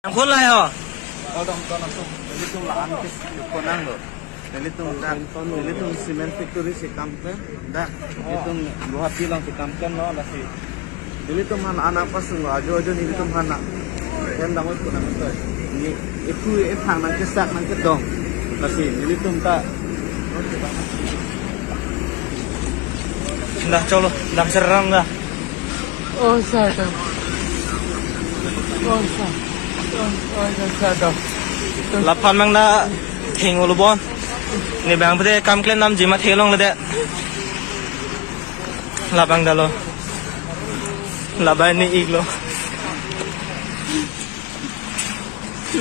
Yang pun lah yo. Oh, dong, langsung nilitung laan kis konang lo. Nilitung cement factory si kampen, dah. Nilitung luar tilang si kampen lo, lah si. Nilitung mana anak pas lo, ajo nilitung mana. Yang dapat konang itu. Ini itu hang nang kesak nang kedong. Lah si nilitung tak. Dah colo, dah serang dah. Oh, sada. Oh, sada. Sada. Lapan mang dah thing ulubon. Ni bang pede kam klen nam jima thelong lede. Labang dalo. Labai ni iglo.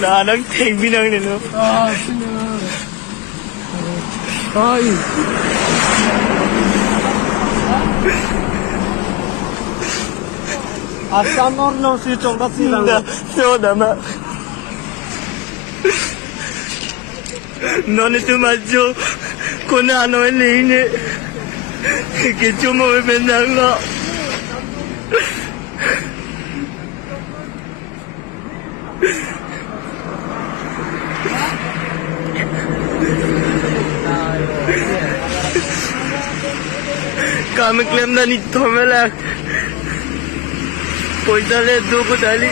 Lah nang thing binang ni lo. Ah, sino. Ay. Asam orno si chongda si lang. Dah, so dah mak. Non itu maju, kena ano ini, kita mau menang lo. Kami klaim na nito melak. Poisa le 2 ko dali.